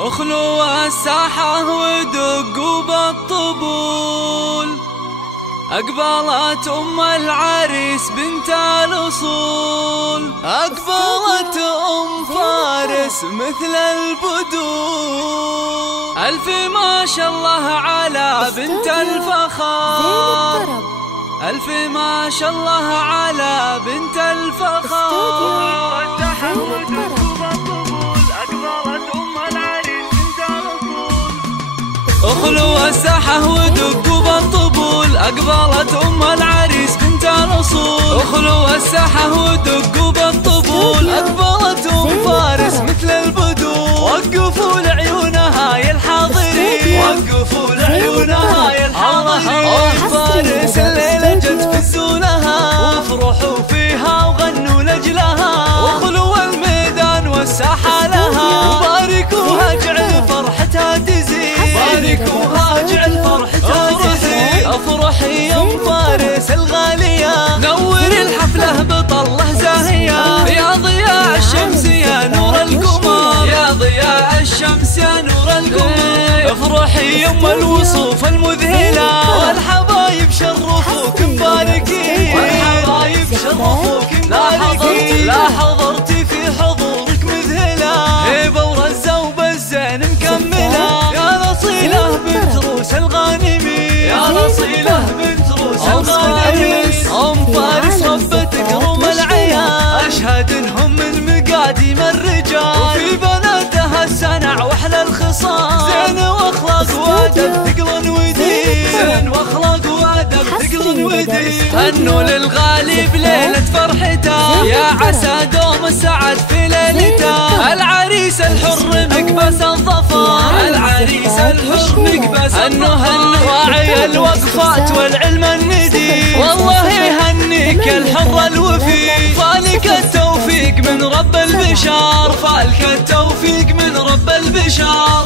اخلوا الساحة ودقوا بالطبول، أقبلت أم العريس بنت الأصول، أقبلت أم فارس مثل البدور، ألف ما شاء الله على بنت الفخار، ألف ما شاء الله على بنت الفخار. اخلوا الساحة ودقوا بالطبول، أقبلت أم العريس بنت الأصول، اخلوا الساحة ودقوا بالطبول، أقبلت أم فارس مثل البدور، وقفوا لعيونها يا الحاضرين، وقفوا لعيونها يا الحاضرين. أم فارس الليلة جت فزونها، وافرحوا فيها وغنوا لأجلها، واخلوا الميدان والساحة لها، وباركوها جعل فرحتها تزيد، باركوها جعل فرحتها تزيد. افرحي يا ام فارس الغالية، نور الحفلة بطلة زاهية، يا ضياء الشمس يا نور القمر، يا ضياء الشمس يا نور القمر. افرحي يا ام الوصوف المذهلة، والحبايب شرفوك مباركين، والحبايب شرفوك مباركين. لا حضرتي في حضورك مذهلة، هيبة ورزة وبزين مكملة، يا نصيلة بنت روس الغانمين، يا نصيلة بنت روس الغانمين. أم فارس ربتك روم العيال، أشهد إنهم من مقاديم الرجال، وفي بناتها السنع وأحلى الخصال، زين وأخلاق وأدب ثقل ودين، زين وأخلاق وأدب ثقل ودين. هنوا للغالي بليلة فرحته، يا عسى دوم السعد في ليلته، العريس الحر مقبس الظفر، العريس الحر مقبس. هنوا راعي الوقفات والعلم الندي، والله يهنيك الحر الوفي، فالك التوفيق من رب البشر، فالك التوفيق من رب البشر.